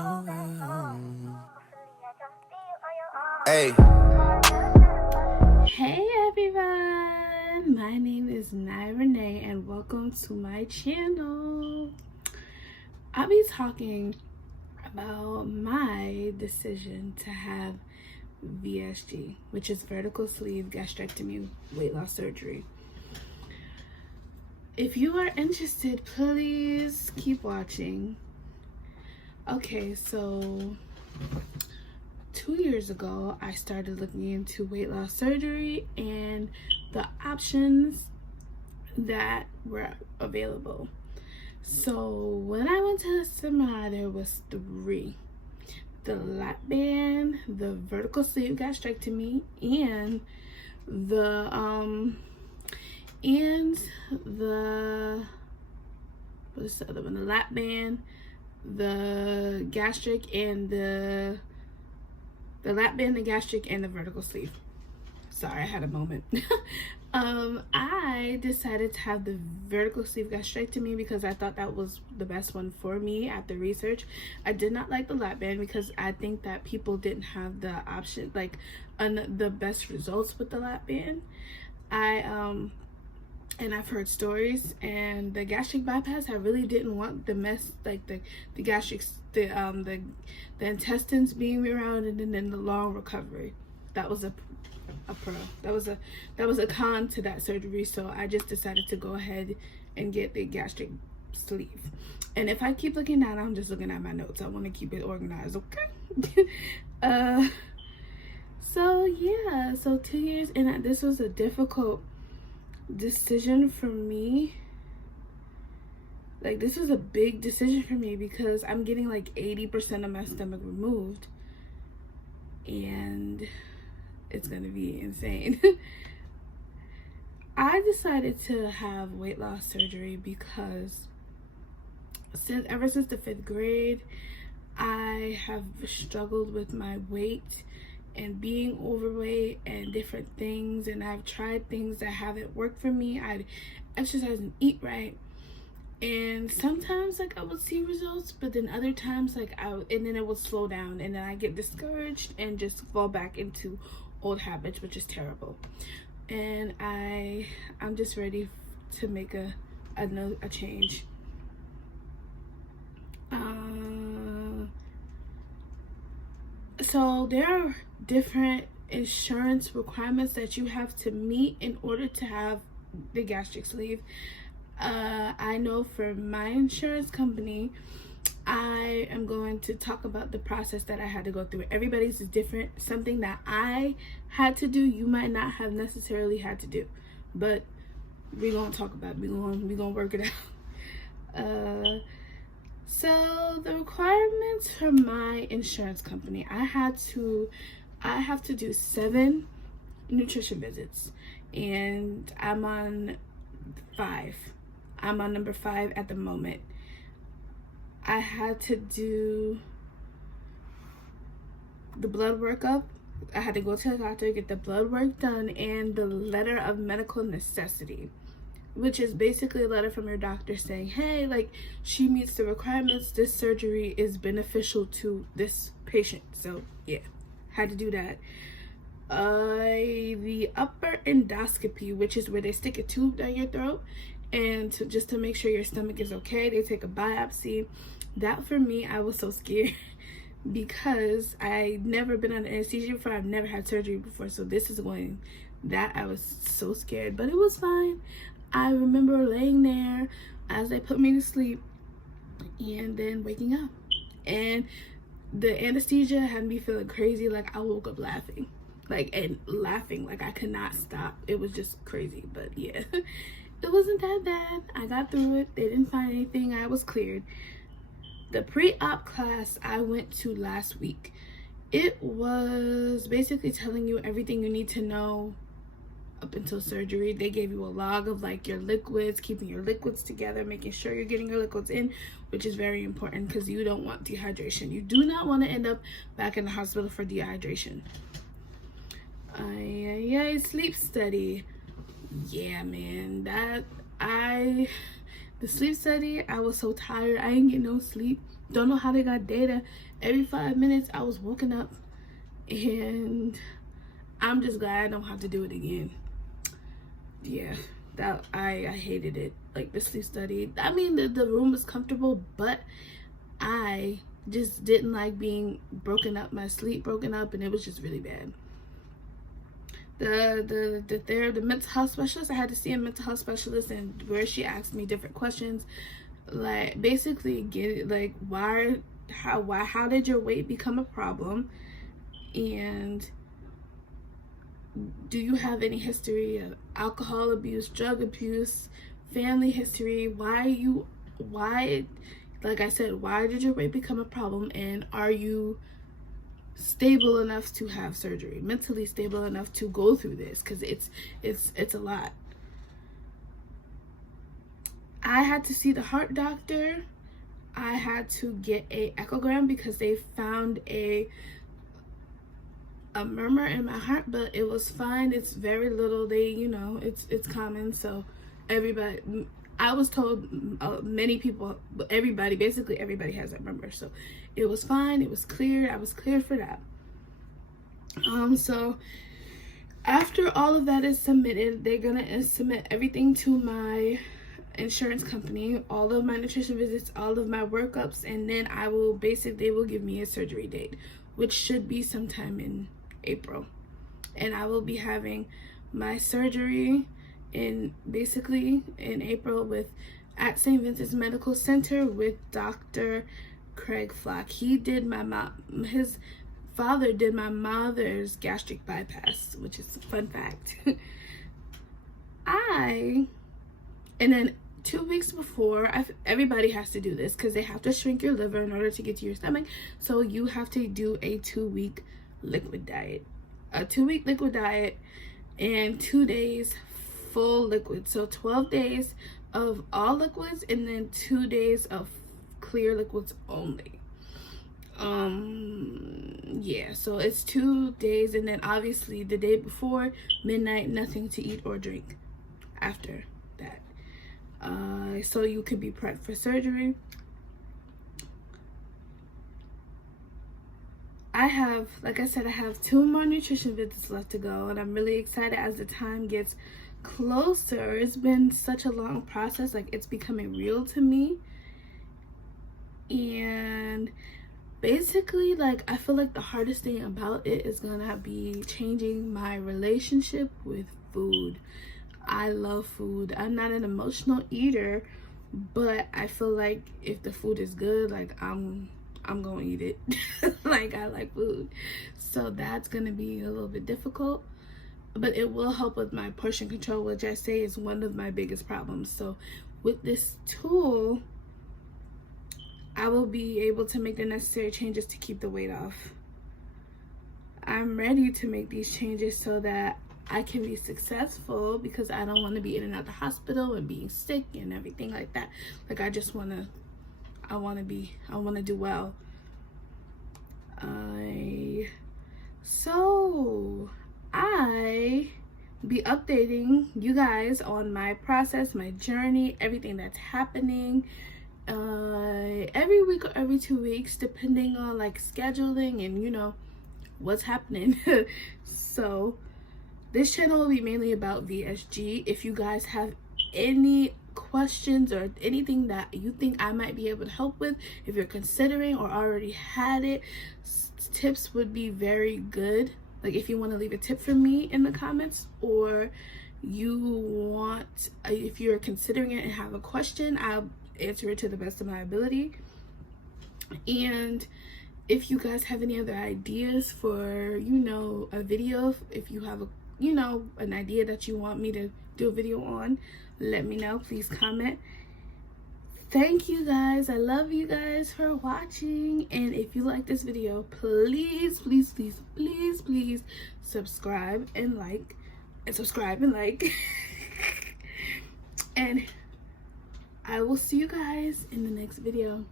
Hey. Hey everyone, my name is Nai Renee and welcome to my channel. I'll be talking about my decision to have VSG, which is vertical sleeve gastrectomy weight loss surgery. If you are interested, please keep watching. Okay, so 2 years ago, I started looking into weight loss surgery and the options that were available. So when I went to the seminar, there was 3: the lap band, the vertical sleeve gastrectomy, and the what is the other one? The lap band, the gastric, and the lap band, the gastric, and the vertical sleeve. Sorry, I had a moment. I decided to have the vertical sleeve gastrectomy because I thought that was the best one for me after research. I did not like the lap band because I think that people didn't have the option, like the best results with the lap band. And I've heard stories, and the gastric bypass, I really didn't want the mess, like the gastric, the intestines being around, and then the long recovery. That was a pro. That was a con to that surgery. So I just decided to go ahead and get the gastric sleeve. And if I keep looking down, I'm just looking at my notes. I want to keep it organized, okay? So yeah, so 2 years, and this was a difficult decision for me. Like, this was a big decision for me because I'm getting like 80% of my stomach removed, and it's gonna be insane. I decided to have weight loss surgery because ever since the 5th grade, I have struggled with my weight and being overweight and different things, and I've tried things that haven't worked for me. I'd exercise and eat right, and sometimes like I would see results, but then other times and then it would slow down, and then I get discouraged and just fall back into old habits, which is terrible. And I'm just ready to make a change. So there are different insurance requirements that you have to meet in order to have the gastric sleeve. I know for my insurance company, I am going to talk about the process that I had to go through. Everybody's is different. Something that I had to do, you might not have necessarily had to do, but we're gonna talk about it. We're gonna work it out. So the requirements for my insurance company, I have to do 7 nutrition visits, and I'm on 5. I'm on number 5 at the moment. I had to do the blood workup. I had to go to the doctor, get the blood work done, and the letter of medical necessity, which is basically a letter from your doctor saying, hey, like, she meets the requirements, this surgery is beneficial to this patient. So yeah, had to do that. The upper endoscopy, which is where they stick a tube down your throat, and just to make sure your stomach is okay, they take a biopsy. That, for me, I was so scared because I'd never been under anesthesia before. I've never had surgery before, so this is I was so scared, but it was fine. I remember laying there as they put me to sleep and then waking up, and the anesthesia had me feeling crazy. Like, I woke up laughing, like I could not stop. It was just crazy, but yeah. It wasn't that bad. I got through it. They didn't find anything. I was cleared. The pre-op class I went to last week, it was basically telling you everything you need to know up until surgery. They gave you a log of like your liquids, keeping your liquids together, making sure you're getting your liquids in, which is very important because you don't want dehydration. You do not want to end up back in the hospital for dehydration. Sleep study. Yeah, man, the sleep study, I was so tired. I didn't get no sleep Don't know how they got data. Every 5 minutes I was woken up, and I'm just glad I don't have to do it again. Yeah, that I hated it. Like the sleep study. I mean, the room was comfortable, but I just didn't like being broken up, my sleep broken up, and it was just really bad. The mental health specialist, I had to see a mental health specialist, and where she asked me different questions, like basically get it, like how did your weight become a problem, and do you have any history of alcohol abuse, drug abuse, family history, why like I said, why did your weight become a problem, and are you stable enough to have surgery, mentally stable enough to go through this, because it's a lot. I had to see the heart doctor. I had to get a echogram because they found a murmur in my heart, but it was fine. It's very little. They, you know, it's common. So everybody, I was told, many people, everybody, basically everybody has that murmur. So it was fine. It was cleared. I was cleared for that. So after all of that is submitted, they're gonna submit everything to my insurance company, all of my nutrition visits, all of my workups, and then they will give me a surgery date, which should be sometime in April. And I will be having my surgery in April at St. Vincent's Medical Center with Dr. Craig Flock. His father did my mother's gastric bypass, which is a fun fact. And then 2 weeks before, everybody has to do this because they have to shrink your liver in order to get to your stomach. So you have to do a 2-week liquid diet. A 2-week liquid diet and 2 days full liquid. So 12 days of all liquids and then 2 days of clear liquids only. Yeah, so it's 2 days, and then obviously the day before midnight, nothing to eat or drink after that. So you could be prepped for surgery. Like I said, I have 2 more nutrition visits left to go, and I'm really excited as the time gets closer. It's been such a long process, like it's becoming real to me. And basically, like, I feel like the hardest thing about it is gonna be changing my relationship with food. I love food. I'm not an emotional eater, but I feel like if the food is good, like I'm gonna eat it. Like, I like food. So that's gonna be a little bit difficult, but it will help with my portion control, which I say is one of my biggest problems. So with this tool, I will be able to make the necessary changes to keep the weight off. I'm ready to make these changes so that I can be successful, because I don't want to be in and out the hospital and being sick and everything like that. Like, I want to do well. So I be updating you guys on my process, my journey, everything that's happening, every week or every 2 weeks, depending on like scheduling and, you know, what's happening. So this channel will be mainly about VSG. If you guys have any questions or anything that you think I might be able to help with, if you're considering or already had it, tips would be very good. Like, if you want to leave a tip for me in the comments, or if you're considering it and have a question, I'll answer it to the best of my ability. And if you guys have any other ideas for, you know, a video, if you have an idea that you want me to do a video on, let me know. Please comment. Thank you guys. I love you guys for watching. And if you like this video, please subscribe and like. And I will see you guys in the next video.